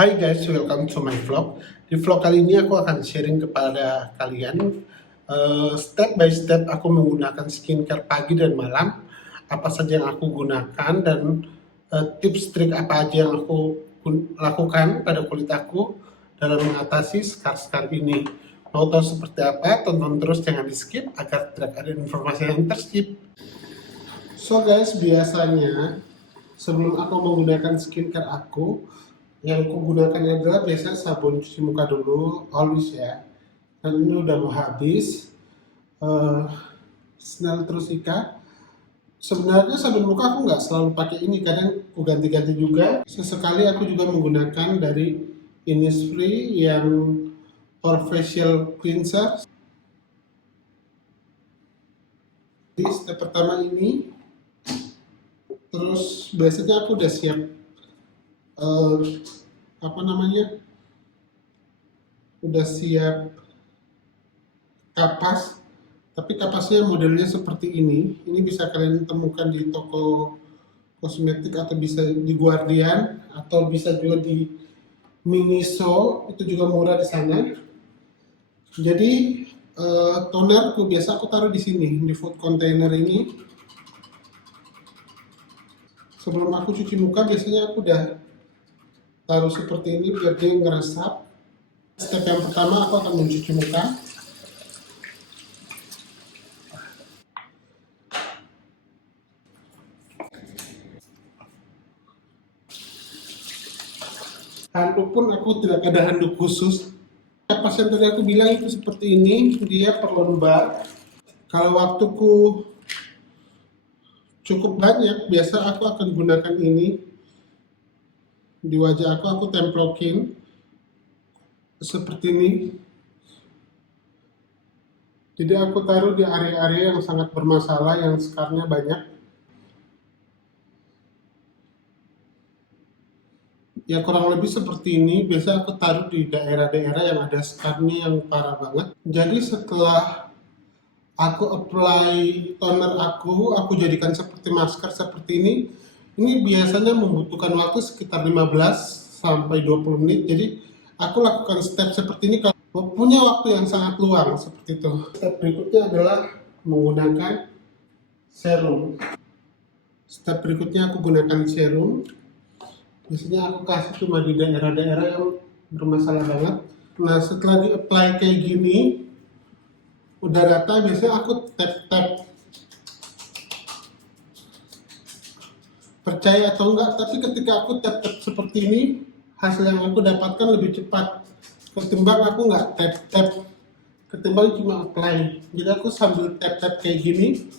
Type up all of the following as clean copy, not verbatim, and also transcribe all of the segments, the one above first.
Hai guys, welcome to my vlog. Di vlog kali ini aku akan sharing kepada kalian step by step aku menggunakan skincare pagi dan malam. Apa saja yang aku gunakan dan tips trik apa aja yang aku lakukan pada kulit aku dalam mengatasi scar-scar ini. Mau tahu seperti apa? Tonton terus, jangan di skip agar tidak ada informasi yang terskip. So guys, biasanya sebelum aku menggunakan skincare aku, yang aku gunakan adalah biasanya sabun cuci muka dulu, always ya. Dan ini udah mau habis. Snell Trusika. Sebenarnya sabun muka aku nggak selalu pakai ini, kadang aku ganti-ganti juga. Sesekali aku juga menggunakan dari Innisfree yang for facial cleanser. Di step pertama ini, terus biasanya aku udah siap udah siap kapas, tapi kapasnya modelnya seperti ini bisa kalian temukan di toko kosmetik atau bisa di Guardian atau bisa juga di Miniso, itu juga murah di sana. Jadi toner biasa aku taruh di sini di food container ini. Sebelum aku cuci muka biasanya aku udah taruh seperti ini biar dia ngeresap. Step yang pertama aku akan mencuci muka. Handuk pun aku tidak ada handuk khusus. Pas yang tadi aku bilang itu seperti ini, dia per lembar. Kalau waktuku cukup banyak, biasa aku akan gunakan ini di wajah aku templokin seperti ini. Jadi aku taruh di area-area yang sangat bermasalah, yang scarnya banyak. Ya kurang lebih seperti ini, biasa aku taruh di daerah-daerah yang ada scarnya yang parah banget. Jadi setelah aku apply toner aku jadikan seperti masker seperti ini. Ini biasanya membutuhkan waktu sekitar 15 sampai 20 menit. Jadi aku lakukan step seperti ini kalau punya waktu yang sangat luang seperti itu. Step berikutnya adalah menggunakan serum. Step berikutnya aku gunakan serum. Biasanya aku kasih cuma di daerah-daerah yang bermasalah banget. Nah setelah di-apply kayak gini, udah rata, biasanya aku tap-tap. Percaya atau enggak, tapi ketika aku tap-tap seperti ini, hasil yang aku dapatkan lebih cepat ketimbang aku nggak tap-tap, ketimbang cuma apply. Jadi aku sambil tap-tap kayak gini,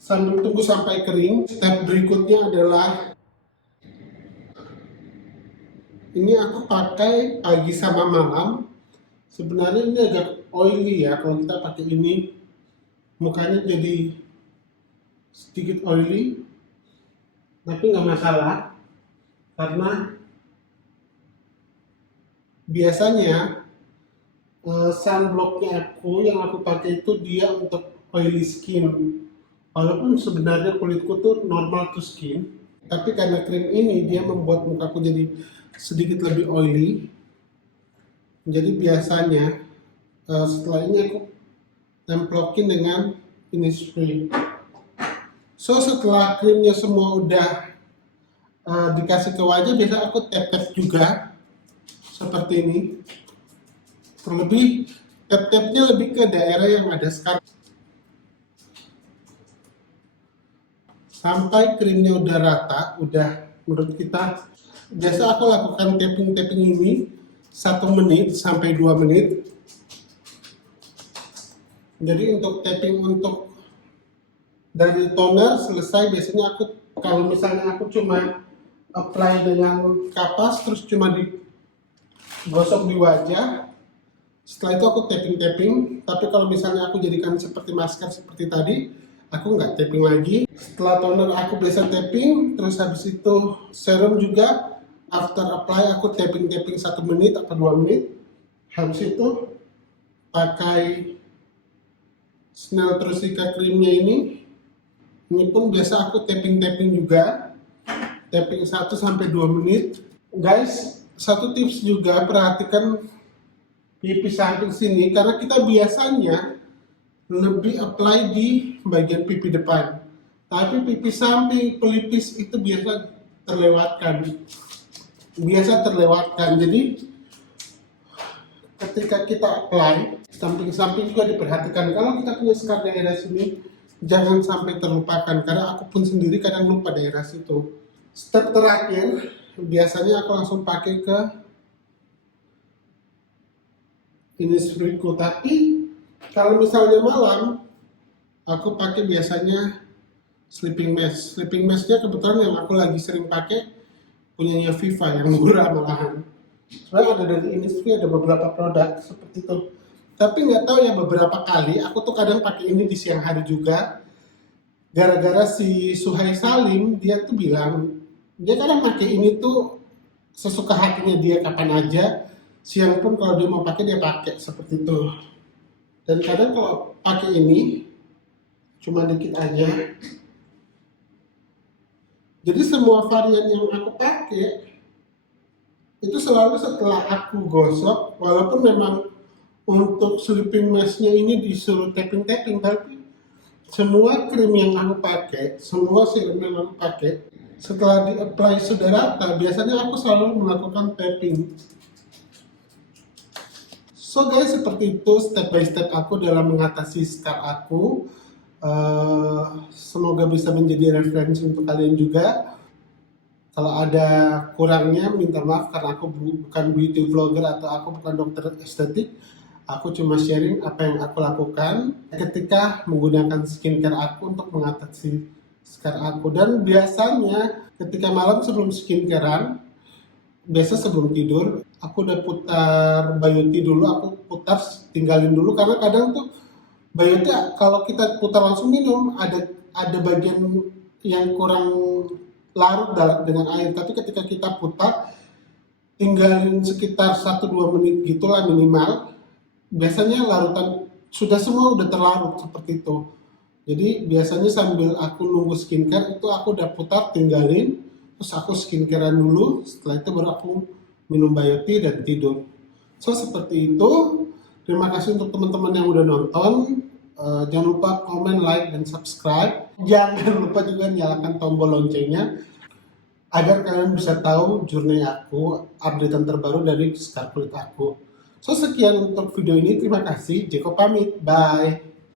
sambil tunggu sampai kering. Step berikutnya adalah ini aku pakai pagi sama malam. Sebenarnya ini agak oily ya, kalau kita pakai ini mukanya jadi sedikit oily, tapi nggak masalah karena biasanya sunblocknya aku yang aku pakai itu dia untuk oily skin, walaupun sebenarnya kulitku tuh normal to skin, tapi karena krim ini dia membuat mukaku jadi sedikit lebih oily. Jadi biasanya setelah ini aku templokin dengan Innisfree. So setelah krimnya semua udah dikasih ke wajah, biasa aku tap-tap juga seperti ini. Terlebih tap-tapnya lebih ke daerah yang ada scar. Sampai krimnya udah rata, udah menurut kita. Biasa aku lakukan tapping-tapping ini 1 menit sampai 2 menit. Jadi untuk tapping untuk dari toner selesai, biasanya aku kalau misalnya aku cuma apply dengan kapas terus cuma digosok di wajah, setelah itu aku tapping. Tapi kalau misalnya aku jadikan seperti masker seperti tadi, aku nggak tapping lagi. Setelah toner aku biasa tapping, terus habis itu serum juga after apply aku tapping 1 menit atau 2 menit. Habis itu pakai Snell Trusika krimnya ini pun biasa aku tapping juga. tapping 1 sampai 2 menit. Guys, satu tips juga, perhatikan pipi samping sini karena kita biasanya lebih apply di bagian pipi depan, tapi pipi samping pelipis itu biasa terlewatkan. Jadi ketika kita apply, samping-samping juga diperhatikan. Kalau kita punya scar daerah sini, jangan sampai terlupakan, karena aku pun sendiri kadang lupa daerah situ. Step terakhir, biasanya aku langsung pakai ke Innisfree-ku, tapi kalau misalnya malam, aku pakai biasanya sleeping mask. Sleeping masknya kebetulan yang aku lagi sering pakai punyanya Viva yang murah malahan. Sebenarnya ada dari Innisfree, ada beberapa produk seperti itu. Tapi nggak tahu ya, beberapa kali aku tuh kadang pakai ini di siang hari juga. Gara-gara si Suhai Salim, dia tuh bilang, dia kadang pakai ini tuh sesuka hatinya dia kapan aja. Siang pun kalau dia mau pakai, dia pakai seperti itu. Dan kadang kalau pakai ini, cuma dikit aja. Jadi semua varian yang aku pakai, itu selalu setelah aku gosok, walaupun memang untuk sleeping mask-nya ini disuruh tapping-tapping, tapi semua krim yang aku pakai, semua serum yang aku pakai, setelah di-apply sudah rata, biasanya aku selalu melakukan tapping. So guys, seperti itu step by step aku dalam mengatasi scar aku. Semoga bisa menjadi referensi untuk kalian juga. Kalau ada kurangnya, minta maaf karena aku bukan beauty vlogger atau aku bukan dokter estetik. Aku cuma sharing apa yang aku lakukan ketika menggunakan skincare aku untuk mengatasi scar aku. Dan biasanya ketika malam sebelum skincarean, biasa sebelum tidur, aku udah putar Bioty dulu, aku putar tinggalin dulu, karena kadang tuh Bioty kalau kita putar langsung minum, ada bagian yang kurang larut dengan air, tapi ketika kita putar tinggalin sekitar 1-2 menit gitulah minimal, biasanya larutan sudah semua udah terlarut seperti itu. Jadi biasanya sambil aku nunggu skincare itu aku udah putar, tinggalin, terus aku skincarean dulu, setelah itu baru aku minum Bioty dan tidur. So seperti itu. Terima kasih untuk teman-teman yang udah nonton. Jangan lupa komen, like, dan subscribe. Jangan lupa juga nyalakan tombol loncengnya agar kalian bisa tahu journey aku, updatean terbaru dari scar kulit aku. So sekian untuk video ini, terima kasih. Jeko pamit, bye.